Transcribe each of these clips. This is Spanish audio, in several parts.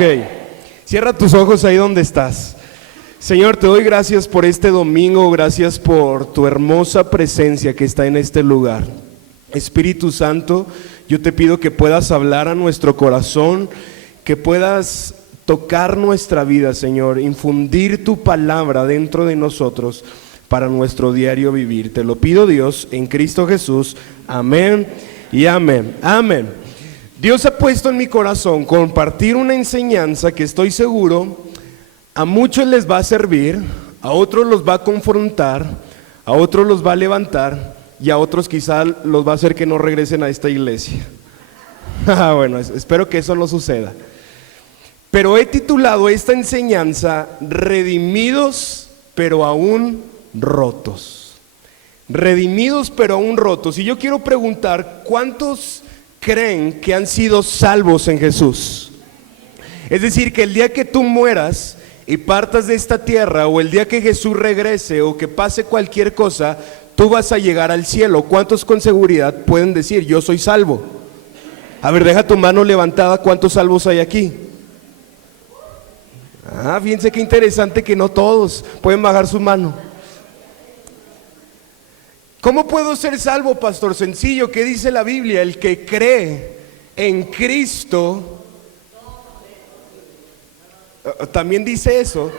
Ok, cierra tus ojos ahí donde estás. Señor, te doy gracias por este domingo, gracias por tu hermosa presencia que está en este lugar. Espíritu Santo, yo te pido que puedas hablar a nuestro corazón, que puedas tocar nuestra vida, Señor, infundir tu palabra dentro de nosotros para nuestro diario vivir. Te lo pido, Dios, en Cristo Jesús. Amén y amén. Amén. Dios ha puesto en mi corazón compartir una enseñanza que estoy seguro a muchos les va a servir, a otros los va a confrontar, a otros los va a levantar y a otros quizá los va a hacer que no regresen a esta iglesia. Bueno, espero que eso no suceda. Pero he titulado esta enseñanza Redimidos pero aún rotos. Redimidos pero aún rotos. Y yo quiero preguntar, ¿cuántos creen que han sido salvos en Jesús? Es decir, que el día que tú mueras y partas de esta tierra, o el día que Jesús regrese, o que pase cualquier cosa, tú vas a llegar al cielo. ¿Cuántos con seguridad pueden decir, yo soy salvo? A ver, deja tu mano levantada. ¿Cuántos salvos hay aquí? Fíjense qué interesante que no todos pueden bajar su mano. ¿Cómo puedo ser salvo, pastor? Sencillo, ¿qué dice la Biblia? El que cree en Cristo. También dice eso.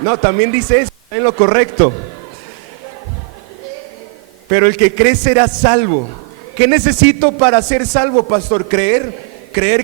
No, también dice eso, en lo correcto. Pero el que cree será salvo. ¿Qué necesito para ser salvo, pastor? Creer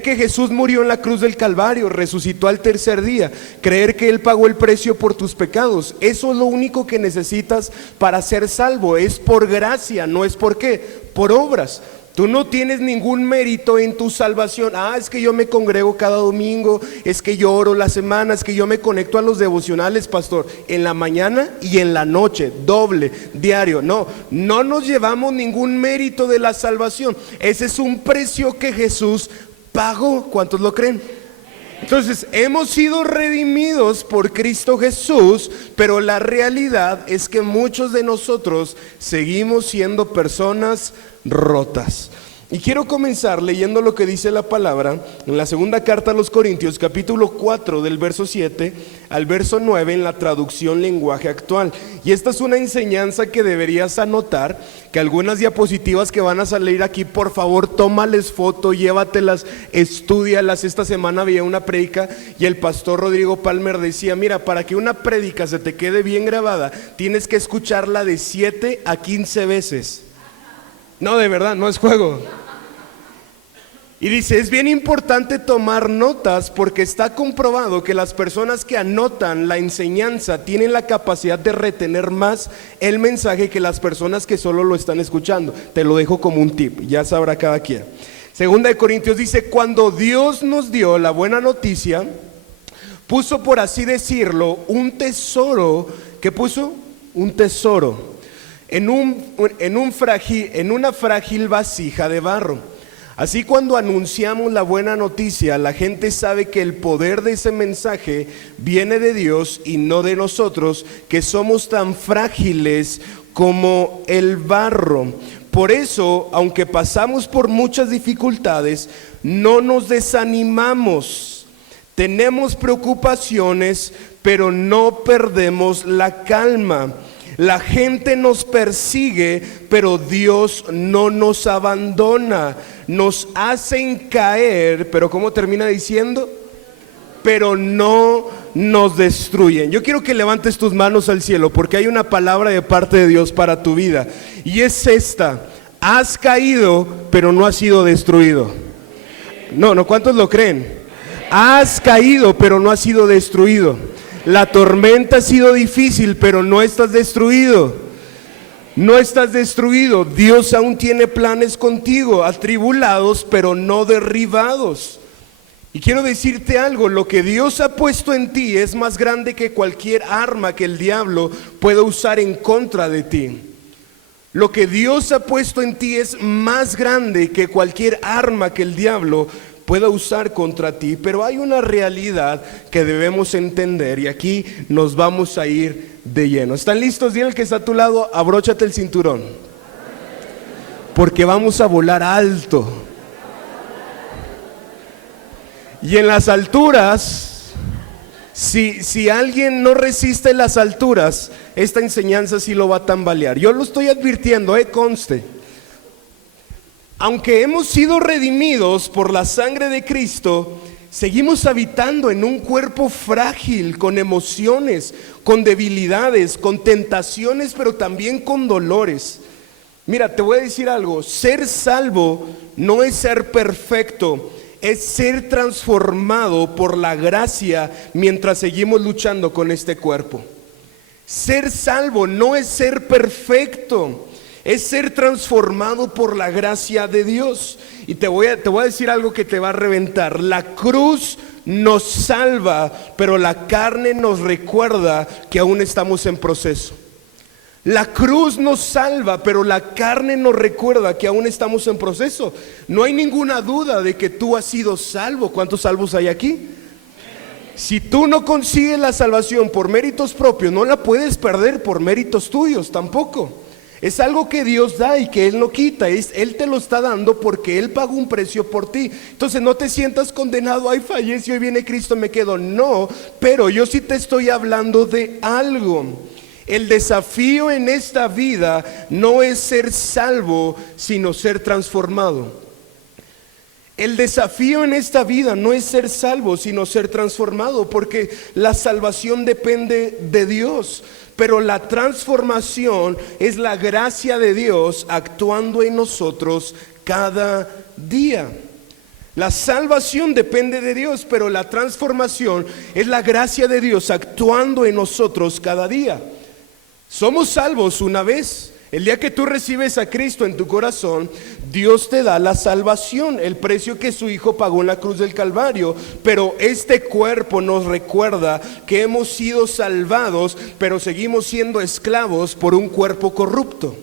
que Jesús murió en la cruz del Calvario, resucitó al tercer día, creer que Él pagó el precio por tus pecados. Eso es lo único que necesitas para ser salvo. Es por gracia, no es por qué, por obras. Tú no tienes ningún mérito en tu salvación. Es que yo me congrego cada domingo, es que yo oro la semana, es que yo me conecto a los devocionales, pastor, en la mañana y en la noche, doble, diario. No nos llevamos ningún mérito de la salvación. Ese es un precio que Jesús pagó. ¿Cuántos lo creen? Entonces, hemos sido redimidos por Cristo Jesús, pero la realidad es que muchos de nosotros seguimos siendo personas rotas. Y quiero comenzar leyendo lo que dice la palabra en la segunda carta a los Corintios, capítulo 4, del verso 7 al verso 9, en la traducción lenguaje actual. Y esta es una enseñanza que deberías anotar, que algunas diapositivas que van a salir aquí, por favor, tómales foto, llévatelas, estúdialas. Esta semana había una prédica y el pastor Rodrigo Palmer decía, mira, para que una prédica se te quede bien grabada, tienes que escucharla de 7 a 15 veces. No, de verdad, no es juego. Y dice, es bien importante tomar notas porque está comprobado que las personas que anotan la enseñanza tienen la capacidad de retener más el mensaje que las personas que solo lo están escuchando. Te lo dejo como un tip, ya sabrá cada quien. Segunda de Corintios dice, cuando Dios nos dio la buena noticia, puso, por así decirlo, un tesoro. ¿Qué puso? Un tesoro en una frágil vasija de barro. Así, cuando anunciamos la buena noticia, la gente sabe que el poder de ese mensaje viene de Dios y no de nosotros, que somos tan frágiles como el barro. Por eso, aunque pasamos por muchas dificultades, no nos desanimamos. Tenemos preocupaciones, pero no perdemos la calma. La gente nos persigue, pero Dios no nos abandona. Nos hacen caer, pero ¿cómo termina diciendo? Pero no nos destruyen. Yo quiero que levantes tus manos al cielo, porque hay una palabra de parte de Dios para tu vida, y es esta: has caído, pero no has sido destruido. No, ¿cuántos lo creen? Has caído, pero no has sido destruido. La tormenta ha sido difícil, pero no estás destruido. No estás destruido. Dios aún tiene planes contigo, atribulados, pero no derribados. Y quiero decirte algo, lo que Dios ha puesto en ti es más grande que cualquier arma que el diablo pueda usar en contra de ti. Lo que Dios ha puesto en ti es más grande que cualquier arma que el diablo pueda usar contra ti. Pero hay una realidad que debemos entender, y aquí nos vamos a ir de lleno. ¿Están listos? Dile al que está a tu lado, abróchate el cinturón, porque vamos a volar alto. Y en las alturas, si alguien no resiste las alturas, esta enseñanza sí lo va a tambalear. Yo lo estoy advirtiendo, conste. Aunque hemos sido redimidos por la sangre de Cristo, seguimos habitando en un cuerpo frágil, con emociones, con debilidades, con tentaciones, pero también con dolores. Mira, te voy a decir algo, ser salvo no es ser perfecto, es ser transformado por la gracia mientras seguimos luchando con este cuerpo. Ser salvo no es ser perfecto, es ser transformado por la gracia de Dios. Y te voy a decir algo que te va a reventar. La cruz nos salva, pero la carne nos recuerda que aún estamos en proceso. La cruz nos salva, pero la carne nos recuerda que aún estamos en proceso. No hay ninguna duda de que tú has sido salvo. ¿Cuántos salvos hay aquí? Si tú no consigues la salvación por méritos propios, no la puedes perder por méritos tuyos tampoco. Es algo que Dios da y que Él no quita. Él te lo está dando porque Él pagó un precio por ti. Entonces no te sientas condenado. Ay, falleció y viene Cristo, me quedo. No, pero yo sí te estoy hablando de algo. El desafío en esta vida no es ser salvo, sino ser transformado. El desafío en esta vida no es ser salvo, sino ser transformado, porque la salvación depende de Dios, pero la transformación es la gracia de Dios actuando en nosotros cada día. La salvación depende de Dios, pero la transformación es la gracia de Dios actuando en nosotros cada día. Somos salvos una vez. El día que tú recibes a Cristo en tu corazón, Dios te da la salvación, el precio que su Hijo pagó en la cruz del Calvario. Pero este cuerpo nos recuerda que hemos sido salvados, pero seguimos siendo esclavos por un cuerpo corrupto.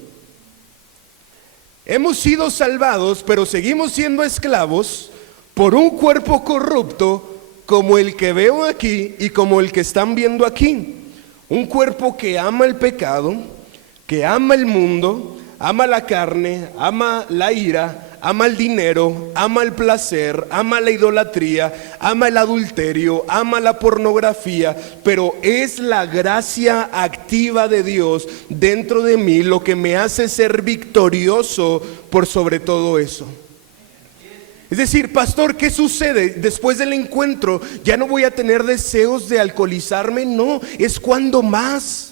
Hemos sido salvados, pero seguimos siendo esclavos por un cuerpo corrupto, como el que veo aquí y como el que están viendo aquí. Un cuerpo que ama el pecado, que ama el mundo, ama la carne, ama la ira, ama el dinero, ama el placer, ama la idolatría, ama el adulterio, ama la pornografía, pero es la gracia activa de Dios dentro de mí lo que me hace ser victorioso por sobre todo eso. Es decir, pastor, ¿qué sucede? Después del encuentro, ¿ya no voy a tener deseos de alcoholizarme? No, es cuando más.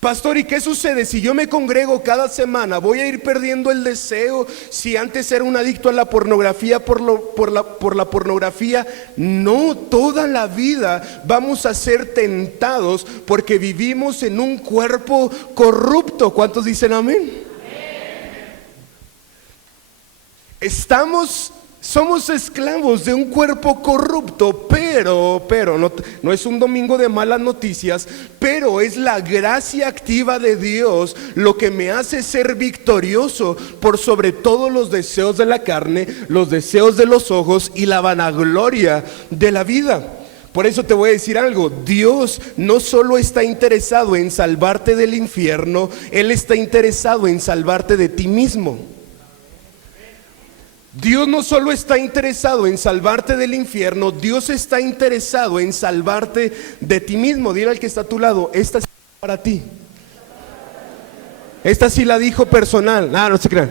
Pastor, ¿y qué sucede? Si yo me congrego cada semana, ¿voy a ir perdiendo el deseo? Si antes era un adicto a la pornografía por la pornografía. No, toda la vida vamos a ser tentados porque vivimos en un cuerpo corrupto. ¿Cuántos dicen amén? Somos esclavos de un cuerpo corrupto, pero no es un domingo de malas noticias, pero es la gracia activa de Dios lo que me hace ser victorioso por sobre todos los deseos de la carne, los deseos de los ojos y la vanagloria de la vida. Por eso te voy a decir algo, Dios no solo está interesado en salvarte del infierno, Él está interesado en salvarte de ti mismo. Dios no solo está interesado en salvarte del infierno, Dios está interesado en salvarte de ti mismo. Dile al que está a tu lado, esta sí es para ti. Esta sí la dijo personal. No se crean.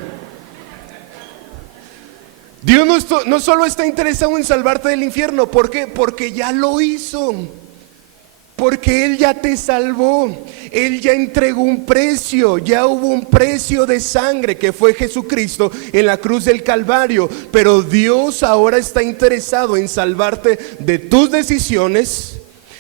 Dios no solo está interesado en salvarte del infierno. ¿Por qué? Porque ya lo hizo. Porque Él ya te salvó, Él ya entregó un precio, ya hubo un precio de sangre que fue Jesucristo en la cruz del Calvario. Pero Dios ahora está interesado en salvarte de tus decisiones,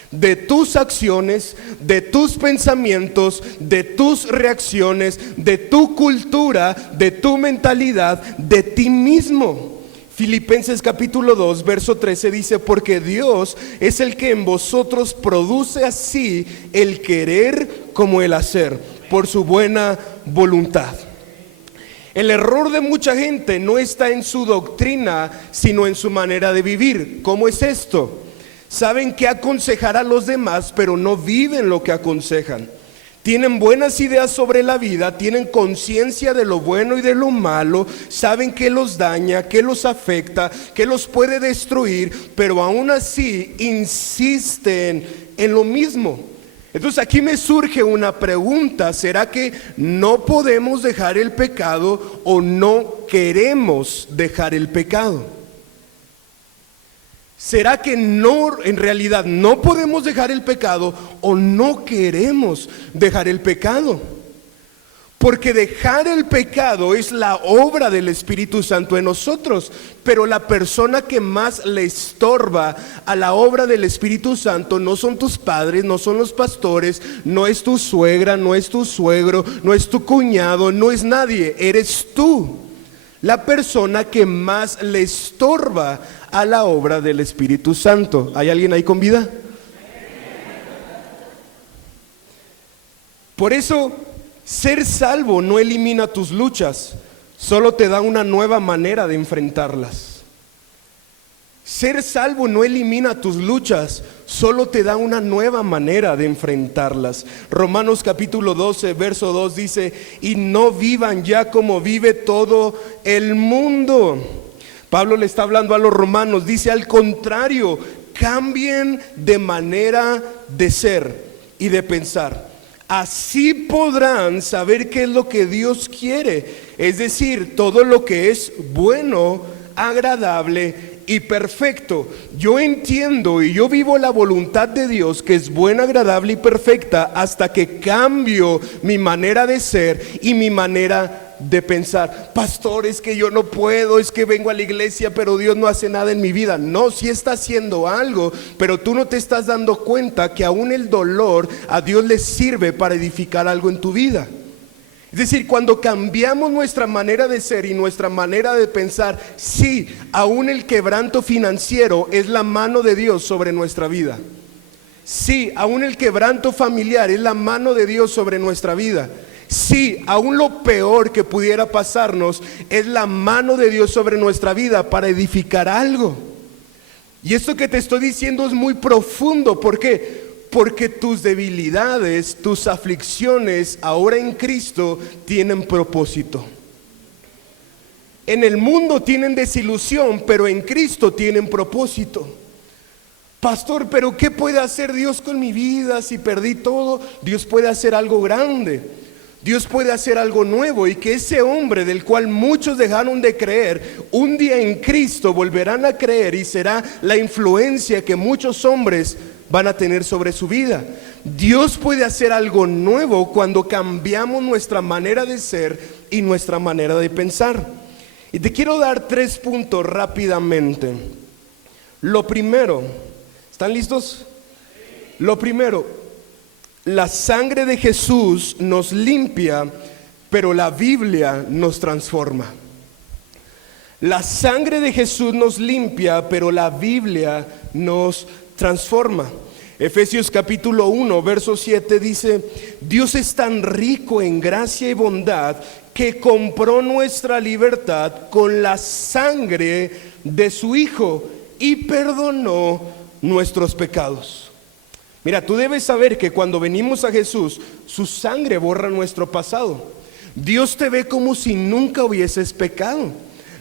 de tus acciones, de tus pensamientos, de tus reacciones, de tu cultura, de tu mentalidad, de ti mismo. Filipenses capítulo 2, verso 13 dice, porque Dios es el que en vosotros produce así el querer como el hacer, por su buena voluntad. El error de mucha gente no está en su doctrina, sino en su manera de vivir. ¿Cómo es esto? Saben que aconsejar a los demás, pero no viven lo que aconsejan. tienen buenas ideas sobre la vida, tienen conciencia de lo bueno y de lo malo, saben que los daña, que los afecta, que los puede destruir, pero aún así insisten en lo mismo. Entonces aquí me surge una pregunta: ¿será que no podemos dejar el pecado o no queremos dejar el pecado? ¿Será que no, en realidad no podemos dejar el pecado o no queremos dejar el pecado? Porque dejar el pecado es la obra del Espíritu Santo en nosotros, pero la persona que más le estorba a la obra del Espíritu Santo no son tus padres, no son los pastores, no es tu suegra, no es tu suegro, no es tu cuñado, no es nadie, eres tú. La persona que más le estorba a la obra del Espíritu Santo. ¿Hay alguien ahí con vida? Por eso, ser salvo no elimina tus luchas, solo te da una nueva manera de enfrentarlas. Ser salvo no elimina tus luchas, solo te da una nueva manera de enfrentarlas. Romanos capítulo 12, verso 2 dice: y no vivan ya como vive todo el mundo. Pablo le está hablando a los romanos, dice: al contrario, cambien de manera de ser y de pensar. Así podrán saber qué es lo que Dios quiere, es decir, todo lo que es bueno, agradable y perfecto. Yo entiendo y yo vivo la voluntad de Dios, que es buena, agradable y perfecta, hasta que cambio mi manera de ser y mi manera de pensar. Pastor, es que yo no puedo, es que vengo a la iglesia pero Dios no hace nada en mi vida. No, sí está haciendo algo, pero tú no te estás dando cuenta que aún el dolor a Dios le sirve para edificar algo en tu vida. Es decir, cuando cambiamos nuestra manera de ser y nuestra manera de pensar, sí, aún el quebranto financiero es la mano de Dios sobre nuestra vida. Sí, aún el quebranto familiar es la mano de Dios sobre nuestra vida. Sí, aún lo peor que pudiera pasarnos es la mano de Dios sobre nuestra vida para edificar algo. Y esto que te estoy diciendo es muy profundo. ¿Por qué? Porque tus debilidades, tus aflicciones ahora en Cristo tienen propósito. En el mundo tienen desilusión, pero en Cristo tienen propósito. Pastor, pero ¿qué puede hacer Dios con mi vida si perdí todo? Dios puede hacer algo grande. Dios puede hacer algo nuevo, y que ese hombre del cual muchos dejaron de creer, un día en Cristo volverán a creer, y será la influencia que muchos hombres van a tener sobre su vida. Dios puede hacer algo nuevo cuando cambiamos nuestra manera de ser y nuestra manera de pensar. Y te quiero dar 3 puntos rápidamente. Lo primero, ¿están listos? Lo primero, la sangre de Jesús nos limpia, pero la Biblia nos transforma. La sangre de Jesús nos limpia, pero la Biblia nos transforma. Efesios capítulo 1, verso 7 dice: Dios es tan rico en gracia y bondad que compró nuestra libertad con la sangre de su Hijo y perdonó nuestros pecados. Mira, tú debes saber que cuando venimos a Jesús, su sangre borra nuestro pasado. Dios te ve como si nunca hubieses pecado.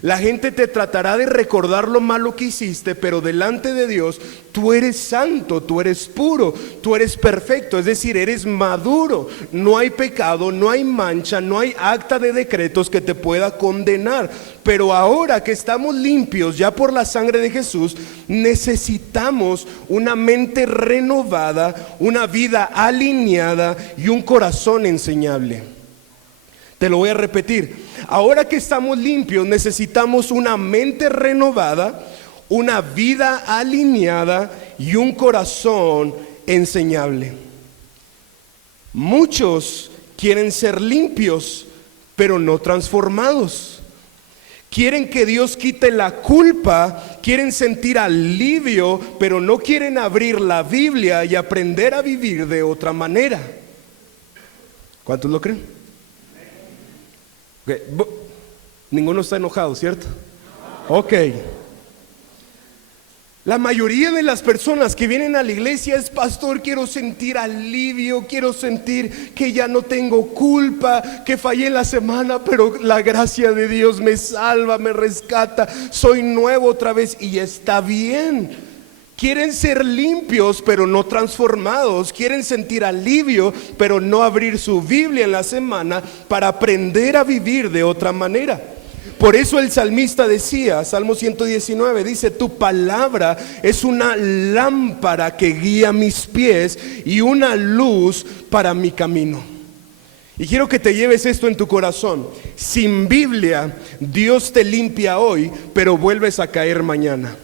La gente te tratará de recordar lo malo que hiciste, pero delante de Dios tú eres santo, tú eres puro, tú eres perfecto, es decir, eres maduro. No hay pecado, no hay mancha, no hay acta de decretos que te pueda condenar. Pero ahora que estamos limpios ya por la sangre de Jesús, necesitamos una mente renovada, una vida alineada y un corazón enseñable. Te lo voy a repetir. Ahora que estamos limpios, necesitamos una mente renovada, una vida alineada y un corazón enseñable. Muchos quieren ser limpios, pero no transformados. Quieren que Dios quite la culpa, quieren sentir alivio, pero no quieren abrir la Biblia y aprender a vivir de otra manera. ¿Cuántos lo creen? Okay. Ninguno está enojado, ¿cierto? Ok. La mayoría de las personas que vienen a la iglesia es: pastor, quiero sentir alivio, quiero sentir que ya no tengo culpa, que fallé en la semana, pero la gracia de Dios me salva, me rescata, soy nuevo otra vez. Y está bien. Quieren ser limpios pero no transformados. Quieren sentir alivio pero no abrir su Biblia en la semana para aprender a vivir de otra manera. Por eso el salmista decía, Salmo 119, dice: tu palabra es una lámpara que guía mis pies y una luz para mi camino. Y quiero que te lleves esto en tu corazón. Sin Biblia, Dios te limpia hoy, pero vuelves a caer mañana.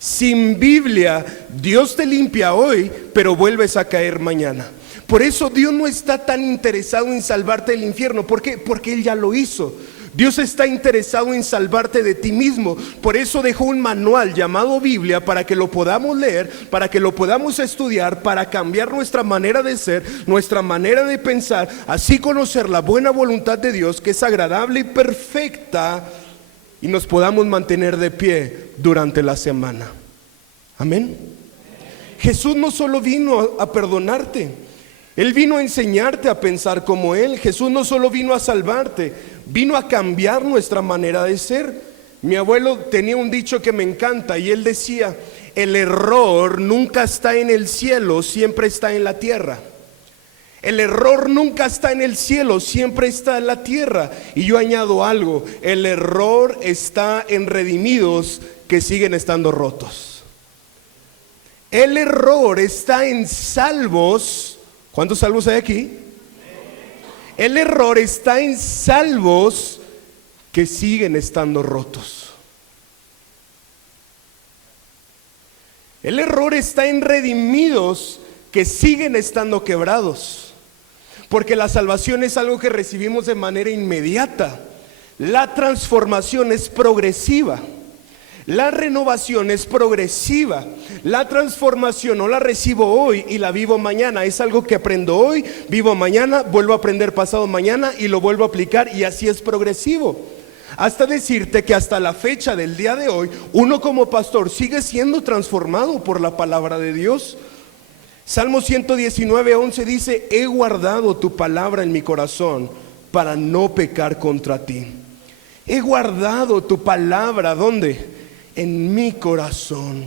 Sin Biblia, Dios te limpia hoy, pero vuelves a caer mañana. Por eso Dios no está tan interesado en salvarte del infierno. ¿Por qué? Porque Él ya lo hizo. Dios está interesado en salvarte de ti mismo. Por eso dejó un manual llamado Biblia, para que lo podamos leer, para que lo podamos estudiar, para cambiar nuestra manera de ser, nuestra manera de pensar, así conocer la buena voluntad de Dios, que es agradable y perfecta, y nos podamos mantener de pie durante la semana. Amén. Jesús no solo vino a perdonarte, Él vino a enseñarte a pensar como Él. Jesús no solo vino a salvarte, vino a cambiar nuestra manera de ser. Mi abuelo tenía un dicho que me encanta, y él decía: el error nunca está en el cielo, siempre está en la tierra. El error nunca está en el cielo, siempre está en la tierra. Y yo añado algo: el error está en redimidos que siguen estando rotos. El error está en salvos. ¿Cuántos salvos hay aquí? El error está en salvos que siguen estando rotos. El error está en redimidos que siguen estando quebrados. Porque la salvación es algo que recibimos de manera inmediata. La transformación es progresiva. La renovación es progresiva. La transformación no la recibo hoy y la vivo mañana. Es algo que aprendo hoy, vivo mañana, vuelvo a aprender pasado mañana y lo vuelvo a aplicar, y así es progresivo. Hasta decirte que hasta la fecha del día de hoy, uno como pastor sigue siendo transformado por la palabra de Dios. Salmo 119:11 dice: he guardado tu palabra en mi corazón para no pecar contra ti. He guardado tu palabra, ¿dónde? En mi corazón,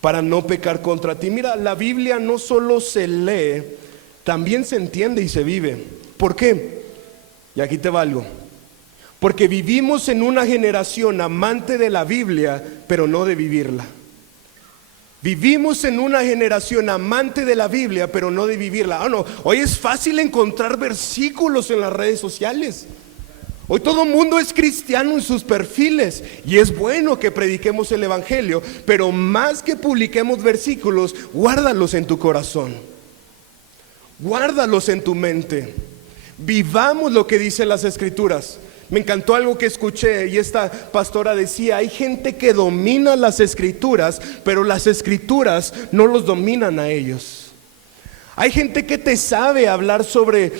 para no pecar contra ti. Mira, la Biblia no solo se lee, también se entiende y se vive. ¿Por qué? Y aquí te va algo. Porque vivimos en una generación amante de la Biblia, pero no de vivirla. Vivimos en una generación amante de la Biblia, pero no de vivirla. No, hoy es fácil encontrar versículos en las redes sociales. Hoy todo el mundo es cristiano en sus perfiles, y es bueno que prediquemos el evangelio, pero más que publiquemos versículos, guárdalos en tu corazón, guárdalos en tu mente. Vivamos lo que dicen las escrituras. Me encantó algo que escuché, y esta pastora decía: hay gente que domina las escrituras, pero las escrituras no los dominan a ellos. Hay gente que te sabe hablar sobre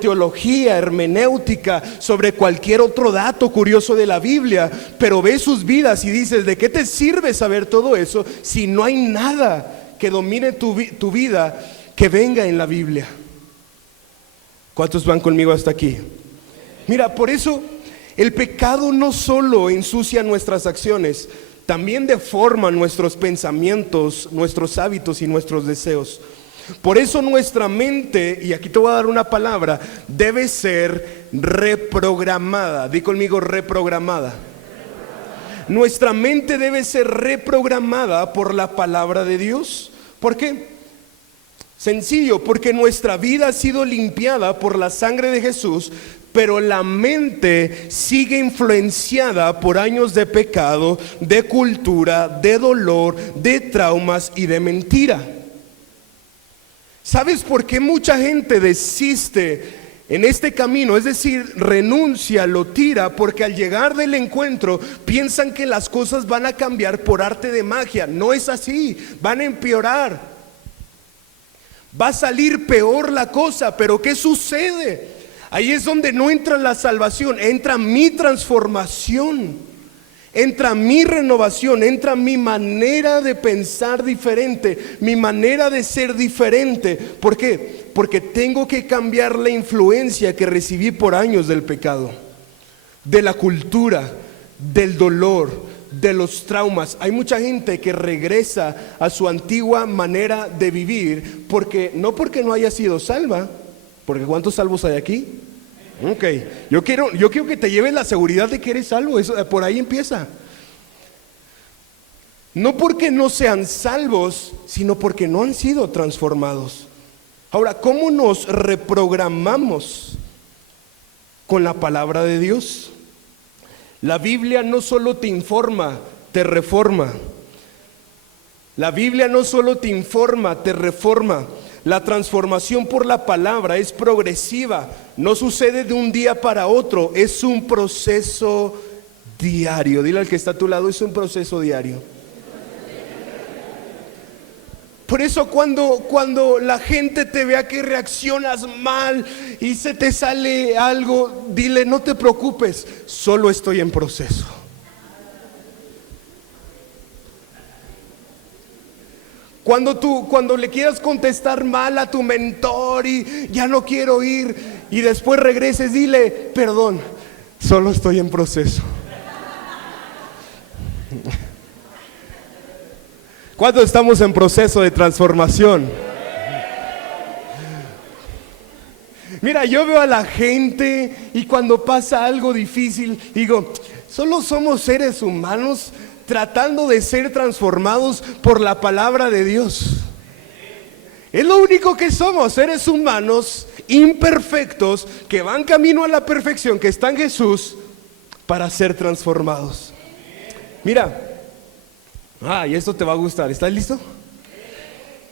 teología, hermenéutica, sobre cualquier otro dato curioso de la Biblia, pero ves sus vidas y dices: ¿de qué te sirve saber todo eso si no hay nada que domine tu vida que venga en la Biblia? ¿Cuántos van conmigo hasta aquí? Mira, por eso el pecado no solo ensucia nuestras acciones, también deforma nuestros pensamientos, nuestros hábitos y nuestros deseos. Por eso nuestra mente, y aquí te voy a dar una palabra, debe ser reprogramada. Di conmigo: reprogramada. Nuestra mente debe ser reprogramada por la palabra de Dios. ¿Por qué? Sencillo, porque nuestra vida ha sido limpiada por la sangre de Jesús, pero la mente sigue influenciada por años de pecado, de cultura, de dolor, de traumas y de mentira. ¿Sabes por qué mucha gente desiste en este camino? Es decir, renuncia, lo tira, porque al llegar del encuentro piensan que las cosas van a cambiar por arte de magia. No es así, van a empeorar. Va a salir peor la cosa, pero ¿qué sucede? Ahí es donde no entra la salvación, entra mi transformación. entra mi renovación, entra mi manera de pensar diferente, mi manera de ser diferente. ¿Por qué? Porque tengo que cambiar la influencia que recibí por años del pecado, de la cultura, del dolor, de los traumas. Hay mucha gente que regresa a su antigua manera de vivir no porque no haya sido salva, porque ¿cuántos salvos hay aquí? Ok, yo quiero que te lleves la seguridad de que eres salvo. Eso, por ahí empieza. No porque no sean salvos, sino porque no han sido transformados. Ahora, ¿cómo nos reprogramamos? Con la palabra de Dios. La Biblia no solo te informa, te reforma. La Biblia no solo te informa, te reforma. La transformación por la palabra es progresiva, no sucede de un día para otro, es un proceso diario. Dile al que está a tu lado, es un proceso diario. Por eso cuando la gente te vea que reaccionas mal y se te sale algo, dile: no te preocupes, solo estoy en proceso. Cuando le quieras contestar mal a tu mentor y ya no quiero ir, y después regreses, dile: perdón, solo estoy en proceso. ¿Cuántos estamos en proceso de transformación? Mira, yo veo a la gente y cuando pasa algo difícil, digo: solo somos seres humanos tratando de ser transformados por la palabra de Dios. Es lo único que somos, seres humanos imperfectos que van camino a la perfección, que está en Jesús, para ser transformados. Mira, y esto te va a gustar. ¿Estás listo?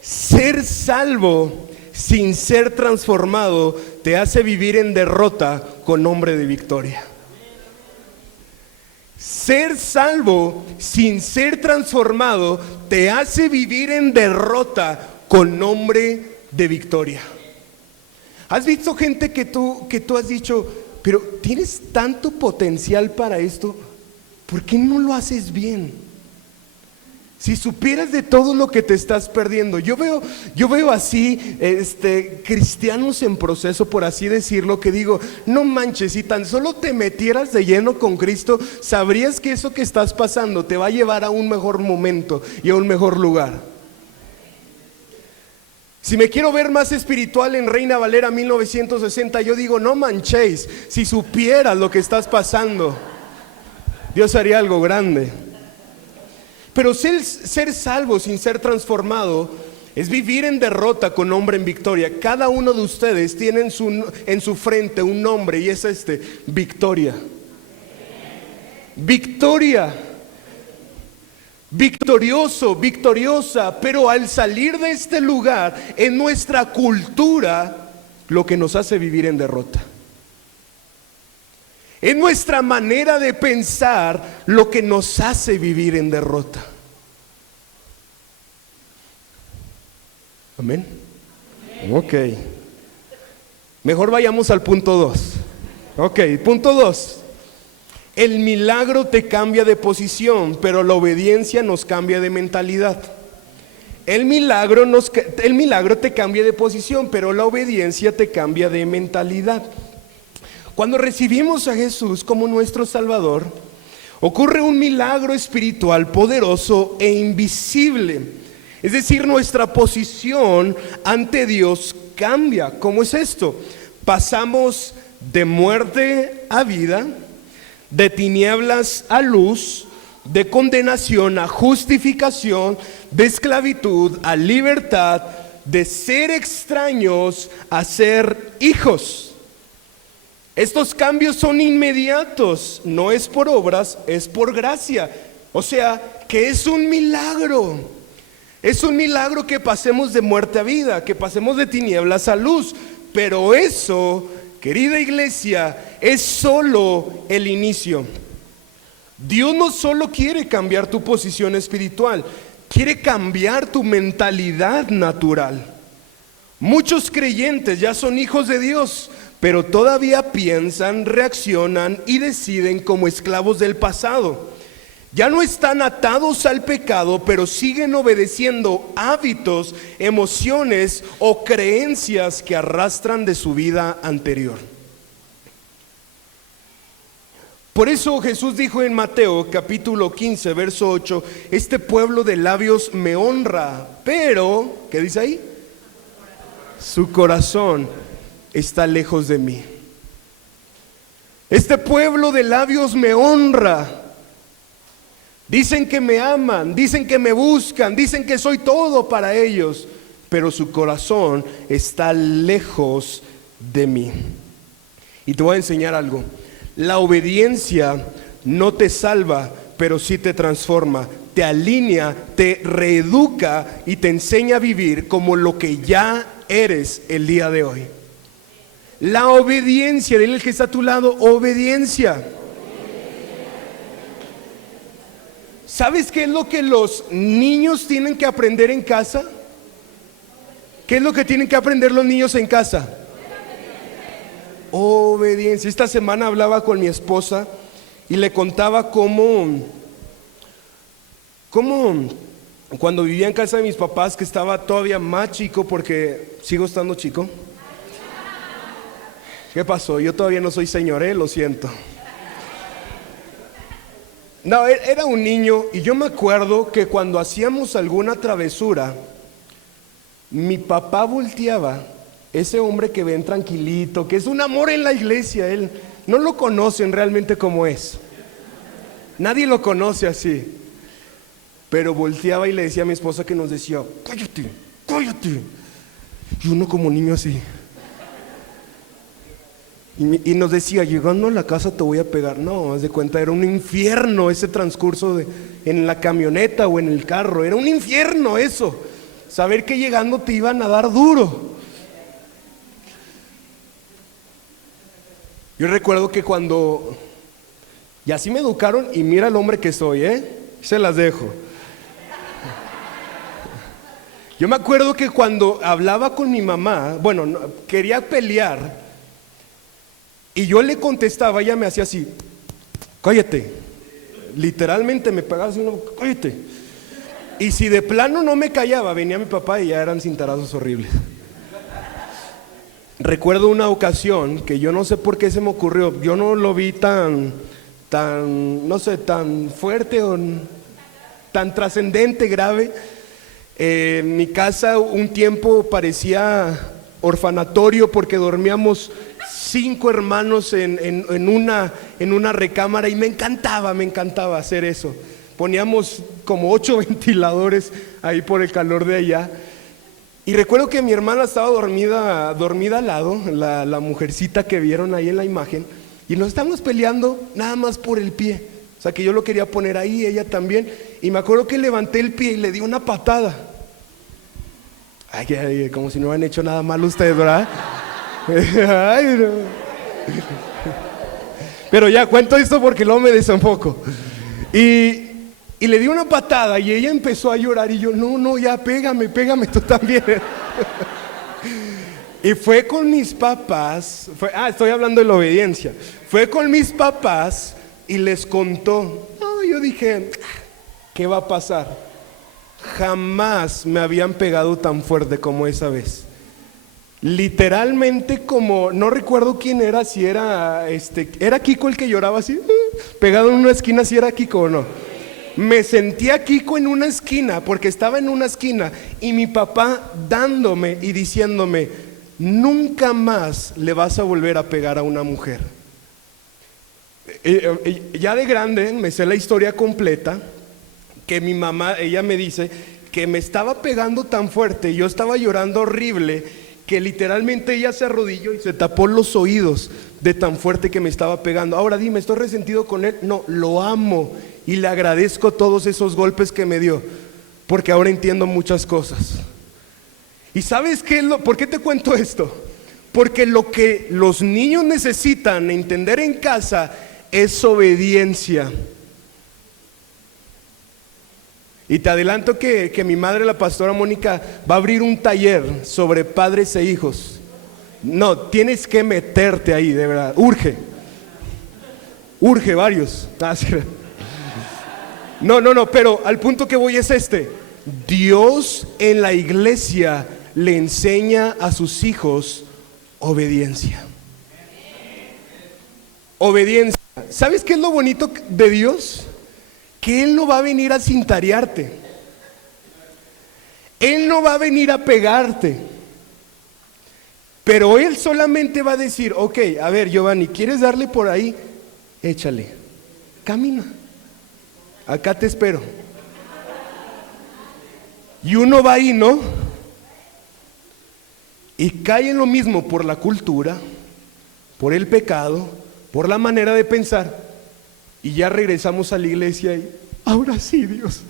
Ser salvo sin ser transformado te hace vivir en derrota con nombre de victoria. Ser salvo sin ser transformado te hace vivir en derrota con nombre de victoria. ¿Has visto gente que tú has dicho: pero tienes tanto potencial para esto, ¿por qué no lo haces bien? Si supieras de todo lo que te estás perdiendo. Yo veo así cristianos en proceso, por así decirlo, que digo: no manches, si tan solo te metieras de lleno con Cristo, sabrías que eso que estás pasando te va a llevar a un mejor momento y a un mejor lugar. Si me quiero ver más espiritual, en Reina Valera 1960, yo digo: no manchéis, si supieras lo que estás pasando, Dios haría algo grande. Pero ser salvo sin ser transformado es vivir en derrota con nombre en victoria. Cada uno de ustedes tiene en su frente un nombre, y es victoria. Victoria. Victorioso, victoriosa. Pero al salir de este lugar, en nuestra cultura, lo que nos hace vivir en derrota. Es nuestra manera de pensar lo que nos hace vivir en derrota. Amén. Ok. Mejor vayamos al punto 2. Ok, punto 2. El milagro te cambia de posición, pero la obediencia nos cambia de mentalidad. El milagro te cambia de posición, pero la obediencia te cambia de mentalidad. Cuando recibimos a Jesús como nuestro Salvador, ocurre un milagro espiritual poderoso e invisible. Es decir, nuestra posición ante Dios cambia. ¿Cómo es esto? Pasamos de muerte a vida, de tinieblas a luz, de condenación a justificación, de esclavitud a libertad, de ser extraños a ser hijos. Estos cambios son inmediatos, no es por obras, es por gracia. O sea, que es un milagro. Es un milagro que pasemos de muerte a vida, que pasemos de tinieblas a luz. Pero eso, querida iglesia, es solo el inicio. Dios no solo quiere cambiar tu posición espiritual, quiere cambiar tu mentalidad natural. Muchos creyentes ya son hijos de Dios, pero todavía piensan, reaccionan y deciden como esclavos del pasado. Ya no están atados al pecado, pero siguen obedeciendo hábitos, emociones o creencias que arrastran de su vida anterior. Por eso Jesús dijo en Mateo capítulo 15, verso 8, este pueblo de labios me honra, pero, ¿qué dice ahí? Su corazón está lejos de mí. Este pueblo de labios me honra. Dicen que me aman, dicen que me buscan, dicen que soy todo para ellos, pero su corazón está lejos de mí. Y te voy a enseñar algo. La obediencia no te salva, pero sí te transforma, te alinea, te reeduca y te enseña a vivir como lo que ya eres el día de hoy. La obediencia, dile al que está a tu lado, obediencia. ¿Sabes qué es lo que los niños tienen que aprender en casa? ¿Qué es lo que tienen que aprender los niños en casa? Obediencia. Esta semana hablaba con mi esposa y le contaba cómo cuando vivía en casa de mis papás, que estaba todavía más chico, porque sigo estando chico. ¿Qué pasó? Yo todavía no soy señor, lo siento. No, era un niño y yo me acuerdo que cuando hacíamos alguna travesura, mi papá volteaba. Ese hombre que ven tranquilito, que es un amor en la iglesia, él no lo conocen realmente como es. Nadie lo conoce así. Pero volteaba y le decía a mi esposa, que nos decía, cállate, cállate. Y uno como niño así. Y nos decía, llegando a la casa te voy a pegar. No, haz de cuenta, era un infierno ese transcurso en la camioneta o en el carro. Era un infierno eso. Saber que llegando te iban a dar duro. Yo recuerdo que cuando, y así me educaron, y mira el hombre que soy, se las dejo. Yo me acuerdo que cuando hablaba con mi mamá, quería pelear, y yo le contestaba, ella me hacía así, cállate. Literalmente me pegaba así, cállate. Y si de plano no me callaba, venía mi papá y ya eran cintarazos horribles. Recuerdo una ocasión que yo no sé por qué se me ocurrió, yo no lo vi tan fuerte o tan trascendente, grave. Mi casa un tiempo parecía orfanatorio porque dormíamos 5 hermanos en una recámara y me encantaba hacer eso. Poníamos como 8 ventiladores ahí por el calor de allá. Y recuerdo que mi hermana estaba dormida al lado, la mujercita que vieron ahí en la imagen, y nos estábamos peleando nada más por el pie. O sea que yo lo quería poner ahí, ella también, y me acuerdo que levanté el pie y le di una patada. Ay, como si no hubieran hecho nada mal ustedes, ¿verdad? Ay, no. Pero ya cuento esto porque luego me desenfoco. Y le di una patada y ella empezó a llorar y yo, no, ya pégame tú también. Y fue con mis papás, estoy hablando de la obediencia. Fue con mis papás y les contó. Yo dije, ¿qué va a pasar? Jamás me habían pegado tan fuerte como esa vez. Literalmente como, no recuerdo quién era, si era Kiko el que lloraba así, pegado en una esquina, si era Kiko o no. Me sentí a Kiko en una esquina, porque estaba en una esquina, y mi papá dándome y diciéndome, nunca más le vas a volver a pegar a una mujer. Ya de grande me sé la historia completa, que mi mamá, ella me dice que me estaba pegando tan fuerte, yo estaba llorando horrible, que literalmente ella se arrodilló y se tapó los oídos de tan fuerte que me estaba pegando. Ahora dime, ¿estoy resentido con él? No, lo amo y le agradezco todos esos golpes que me dio, porque ahora entiendo muchas cosas. ¿Y sabes qué? ¿Por qué te cuento esto? Porque lo que los niños necesitan entender en casa es obediencia. Y te adelanto que mi madre, la pastora Mónica, va a abrir un taller sobre padres e hijos. No, tienes que meterte ahí, de verdad, urge varios. No, pero al punto que voy es este. Dios en la iglesia le enseña a sus hijos obediencia. Obediencia. ¿Sabes qué es lo bonito de Dios? Que Él no va a venir a cintarearte. Él no va a venir a pegarte. Pero Él solamente va a decir, ok, a ver, Giovanni, ¿quieres darle por ahí? Échale, camina, acá te espero. Y uno va ahí, ¿no? Y cae en lo mismo por la cultura, por el pecado, por la manera de pensar. Y ya regresamos a la iglesia y ahora sí, Dios,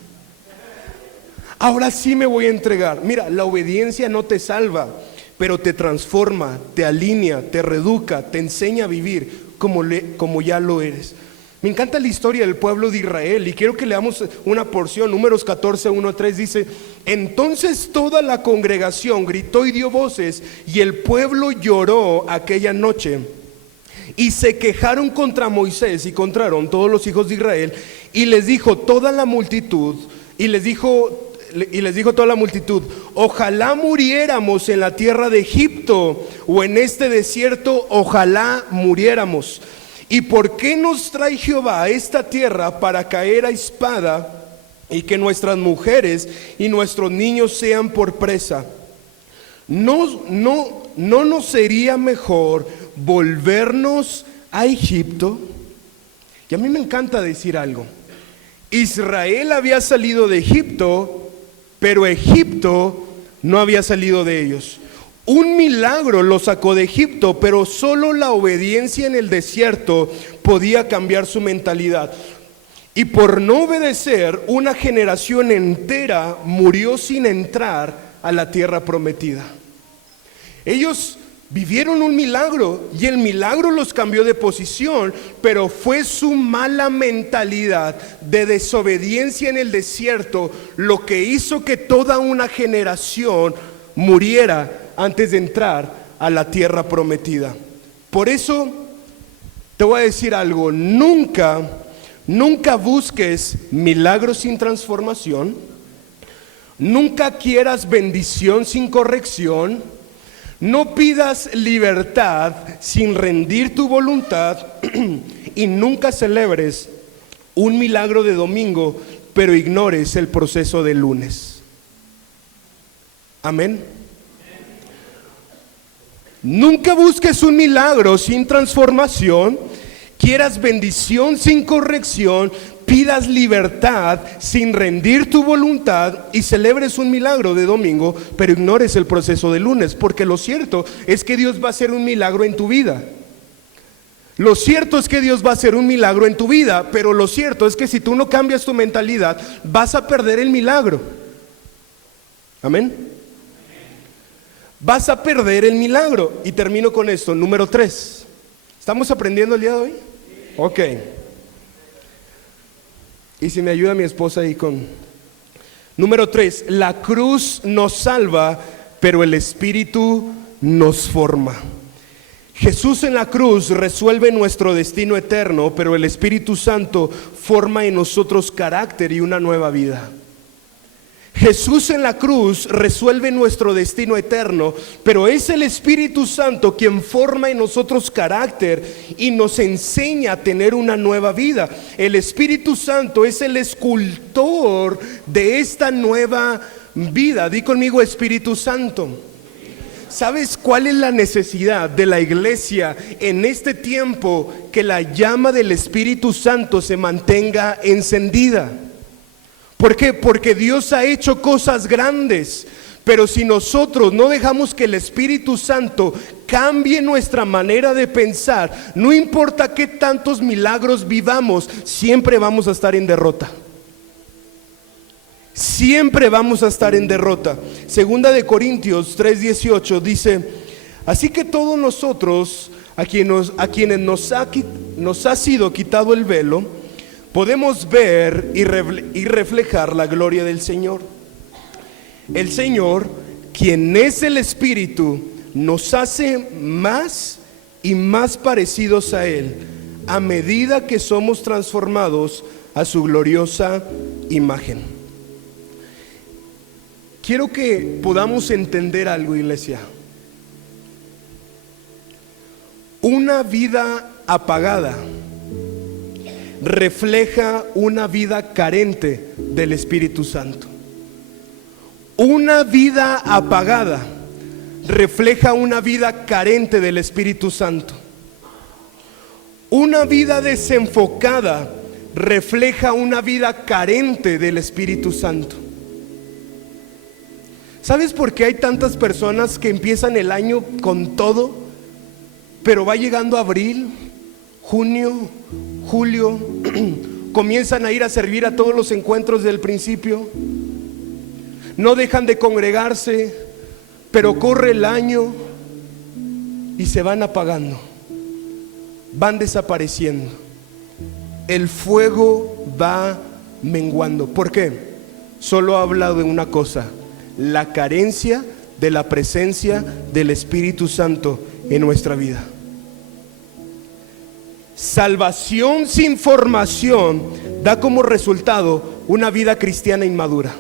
ahora sí me voy a entregar. Mira, la obediencia no te salva, pero te transforma, te alinea, te reeduca, te enseña a vivir como ya lo eres. Me encanta la historia del pueblo de Israel y quiero que leamos una porción. Números 14, 1 a 3 dice: entonces toda la congregación gritó y dio voces, y el pueblo lloró aquella noche, y se quejaron contra Moisés y contra Aarón, todos los hijos de Israel, y les dijo toda la multitud, toda la multitud: ojalá muriéramos en la tierra de Egipto o en este desierto, ojalá muriéramos. ¿Y por qué nos trae Jehová a esta tierra para caer a espada y que nuestras mujeres y nuestros niños sean por presa? ¿No nos sería mejor volvernos a Egipto? Y a mí me encanta decir algo. Israel había salido de Egipto, pero Egipto no había salido de ellos. Un milagro los sacó de Egipto, pero solo la obediencia en el desierto podía cambiar su mentalidad. Y por no obedecer, una generación entera murió sin entrar a la tierra prometida. Ellos vivieron un milagro y el milagro los cambió de posición, pero fue su mala mentalidad de desobediencia en el desierto lo que hizo que toda una generación muriera antes de entrar a la tierra prometida. Por eso te voy a decir algo: nunca busques milagros sin transformación, nunca quieras bendición sin corrección, no pidas libertad sin rendir tu voluntad y nunca celebres un milagro de domingo pero ignores el proceso de lunes. Amén. Nunca busques un milagro sin transformación, quieras bendición sin corrección, pidas libertad sin rendir tu voluntad y celebres un milagro de domingo, pero ignores el proceso de lunes, porque lo cierto es que Dios va a hacer un milagro en tu vida. Lo cierto es que Dios va a hacer un milagro en tu vida, pero lo cierto es que si tú no cambias tu mentalidad, vas a perder el milagro. Amén. Vas a perder el milagro. Y termino con esto, número 3. ¿Estamos aprendiendo el día de hoy? Ok. Y si me ayuda mi esposa ahí con... Número 3, la cruz nos salva, pero el Espíritu nos forma. Jesús en la cruz resuelve nuestro destino eterno, pero el Espíritu Santo forma en nosotros carácter y una nueva vida. Jesús en la cruz resuelve nuestro destino eterno, pero es el Espíritu Santo quien forma en nosotros carácter y nos enseña a tener una nueva vida. El Espíritu Santo es el escultor de esta nueva vida. Di conmigo: Espíritu Santo. ¿Sabes cuál es la necesidad de la iglesia en este tiempo? Que la llama del Espíritu Santo se mantenga encendida. ¿Por qué? Porque Dios ha hecho cosas grandes, pero si nosotros no dejamos que el Espíritu Santo cambie nuestra manera de pensar, no importa qué tantos milagros vivamos, siempre vamos a estar en derrota. Siempre vamos a estar en derrota. Segunda de Corintios 3:18 dice: así que todos nosotros, a quienes nos ha sido quitado el velo, podemos ver y reflejar la gloria del Señor. El Señor, quien es el Espíritu, nos hace más y más parecidos a Él, a medida que somos transformados a su gloriosa imagen. Quiero que podamos entender algo, iglesia. Una vida apagada refleja una vida carente del Espíritu Santo. Una vida apagada refleja una vida carente del Espíritu Santo. Una vida desenfocada refleja una vida carente del Espíritu Santo. ¿Sabes por qué hay tantas personas que empiezan el año con todo, pero va llegando abril, junio, julio, comienzan a ir a servir a todos los encuentros del principio, no dejan de congregarse, pero corre el año y se van apagando, van desapareciendo, el fuego va menguando? ¿Por qué? Solo habla de una cosa: la carencia de la presencia del Espíritu Santo en nuestra vida. Salvación sin formación da como resultado una vida cristiana inmadura.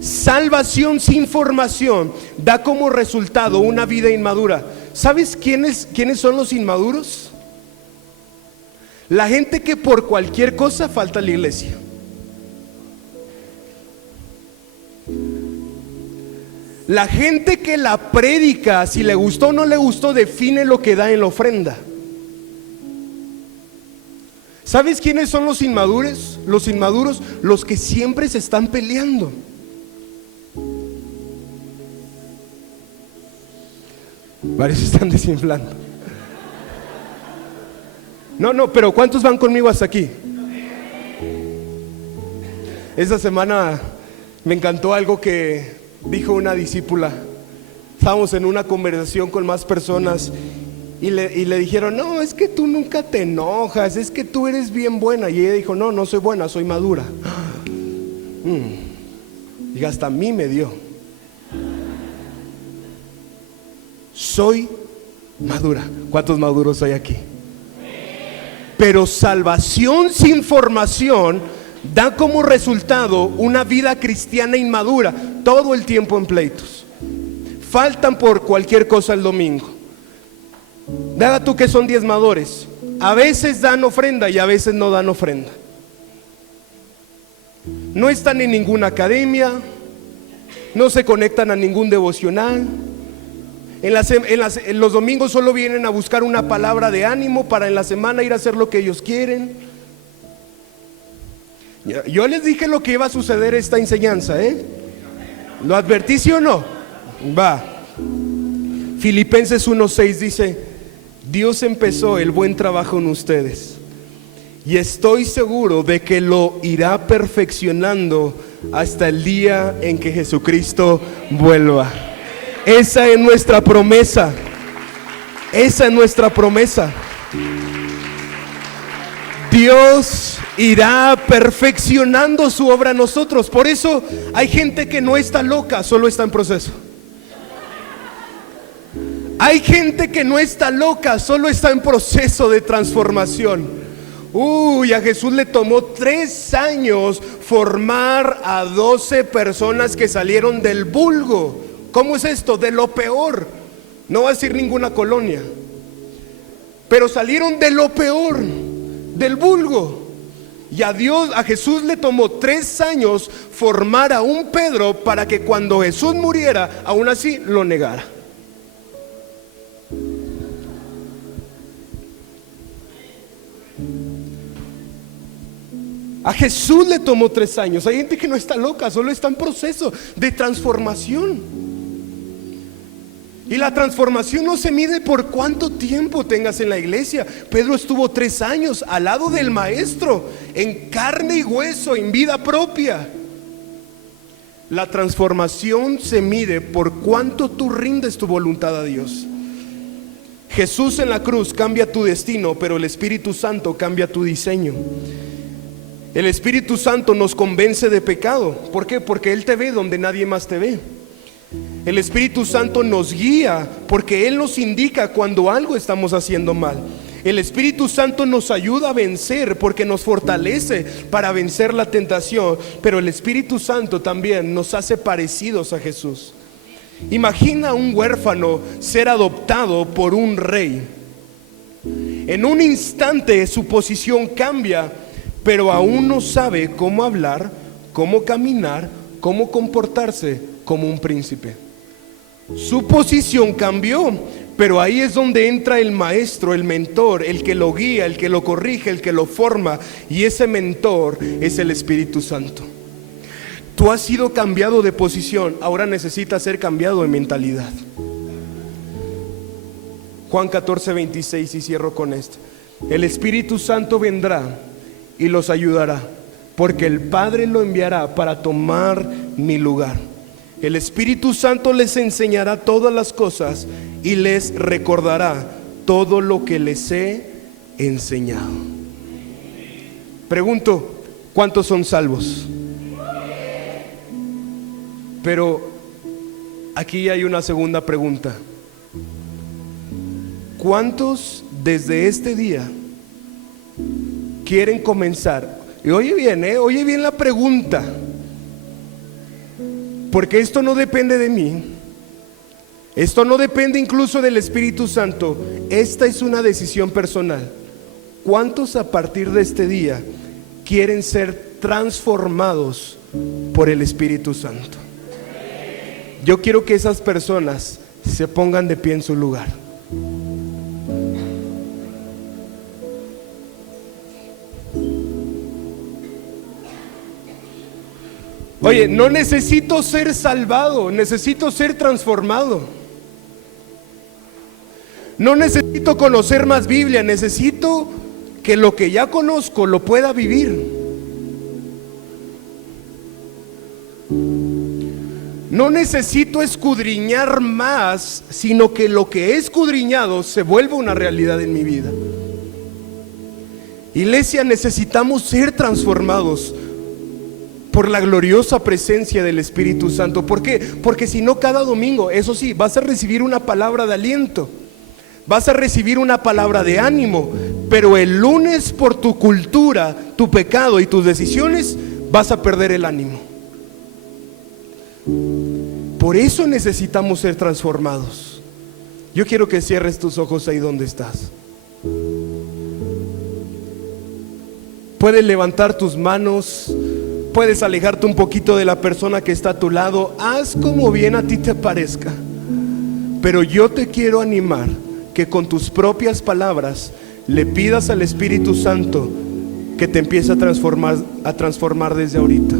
Salvación sin formación da como resultado una vida inmadura. ¿Sabes quiénes son los inmaduros? La gente que por cualquier cosa falta a la iglesia. La gente que la prédica, si le gustó o no le gustó, define lo que da en la ofrenda. ¿Sabes quiénes son los inmaduros? Los inmaduros, los que siempre se están peleando. Varios están desinflando. No, pero ¿cuántos van conmigo hasta aquí? Esta semana me encantó algo que dijo una discípula. Estábamos en una conversación con más personas y le dijeron: no, es que tú nunca te enojas, es que tú eres bien buena. Y ella dijo: no soy buena, soy madura. Y hasta a mí me dio. Soy madura. ¿Cuántos maduros hay aquí? Pero salvación sin formación da como resultado una vida cristiana inmadura, todo el tiempo en pleitos. Faltan por cualquier cosa el domingo. Deja tú que son diezmadores, a veces dan ofrenda y a veces no dan ofrenda. No están en ninguna academia, no se conectan a ningún devocional. En los domingos solo vienen a buscar una palabra de ánimo para en la semana ir a hacer lo que ellos quieren. Yo les dije lo que iba a suceder esta enseñanza, ¿eh? ¿Lo advertí, sí o no? Va. Filipenses 1:6 dice: Dios empezó el buen trabajo en ustedes y estoy seguro de que lo irá perfeccionando hasta el día en que Jesucristo vuelva. Esa es nuestra promesa. Esa es nuestra promesa. Dios irá perfeccionando su obra en nosotros. Por eso hay gente que no está loca, solo está en proceso. Hay gente que no está loca, solo está en proceso de transformación. A Jesús le tomó 3 años formar a 12 personas que salieron del vulgo. ¿Cómo es esto? De lo peor. No va a decir ninguna colonia, pero salieron de lo peor, del vulgo. Y a Jesús le tomó 3 años formar a un Pedro para que cuando Jesús muriera, aún así lo negara. A Jesús le tomó 3 años. Hay gente que no está loca, solo está en proceso de transformación. Y la transformación no se mide por cuánto tiempo tengas en la iglesia. Pedro estuvo 3 años al lado del maestro, en carne y hueso, en vida propia. La transformación se mide por cuánto tú rindes tu voluntad a Dios. Jesús en la cruz cambia tu destino, pero el Espíritu Santo cambia tu diseño. El Espíritu Santo nos convence de pecado. ¿Por qué? Porque Él te ve donde nadie más te ve. El Espíritu Santo nos guía porque Él nos indica cuando algo estamos haciendo mal. El Espíritu Santo nos ayuda a vencer porque nos fortalece para vencer la tentación, pero el Espíritu Santo también nos hace parecidos a Jesús. Imagina un huérfano ser adoptado por un rey. En un instante su posición cambia, pero aún no sabe cómo hablar, cómo caminar, cómo comportarse como un príncipe. Su posición cambió, pero ahí es donde entra el maestro, el mentor, el que lo guía, el que lo corrige, el que lo forma, y ese mentor es el Espíritu Santo. Tú has sido cambiado de posición, ahora necesitas ser cambiado de mentalidad. Juan 14:26, y cierro con esto. El Espíritu Santo vendrá y los ayudará, porque el Padre lo enviará para tomar mi lugar. El Espíritu Santo les enseñará todas las cosas y les recordará todo lo que les he enseñado. Pregunto, ¿cuántos son salvos? Pero aquí hay una segunda pregunta. ¿Cuántos desde este día quieren comenzar? Y oye bien la pregunta, porque esto no depende de mí, esto no depende incluso del Espíritu Santo, esta es una decisión personal. ¿Cuántos a partir de este día quieren ser transformados por el Espíritu Santo? Yo quiero que esas personas se pongan de pie en su lugar. Oye, no necesito ser salvado, necesito ser transformado. No necesito conocer más Biblia, necesito que lo que ya conozco lo pueda vivir. No necesito escudriñar más, sino que lo que he escudriñado se vuelva una realidad en mi vida. Iglesia, necesitamos ser transformados por la gloriosa presencia del Espíritu Santo. ¿Por qué? Porque si no, cada domingo, eso sí, vas a recibir una palabra de aliento, vas a recibir una palabra de ánimo, pero el lunes, por tu cultura, tu pecado y tus decisiones, vas a perder el ánimo. Por eso necesitamos ser transformados. Yo quiero que cierres tus ojos ahí donde estás. Puedes levantar tus manos, puedes alejarte un poquito de la persona que está a tu lado. Haz como bien a ti te parezca. Pero yo te quiero animar que con tus propias palabras le pidas al Espíritu Santo que te empiece a transformar desde ahorita.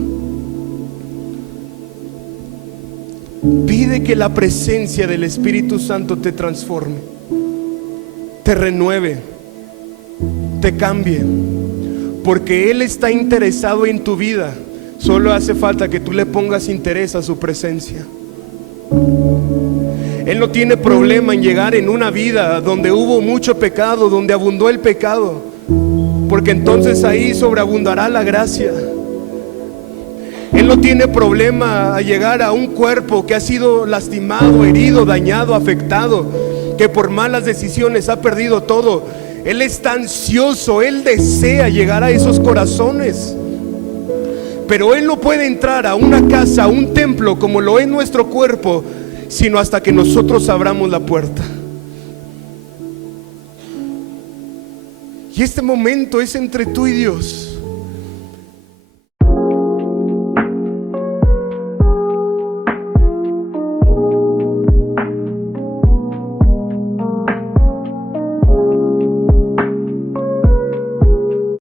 Pide que la presencia del Espíritu Santo te transforme, te renueve, te cambie, porque Él está interesado en tu vida. Solo hace falta que tú le pongas interés a su presencia. Él no tiene problema en llegar en una vida donde hubo mucho pecado, donde abundó el pecado, porque entonces ahí sobreabundará la gracia. Él no tiene problema a llegar a un cuerpo que ha sido lastimado, herido, dañado, afectado, que por malas decisiones ha perdido todo. Él está ansioso, Él desea llegar a esos corazones. Pero Él no puede entrar a una casa, a un templo, como lo es nuestro cuerpo, sino hasta que nosotros abramos la puerta. Y este momento es entre tú y Dios.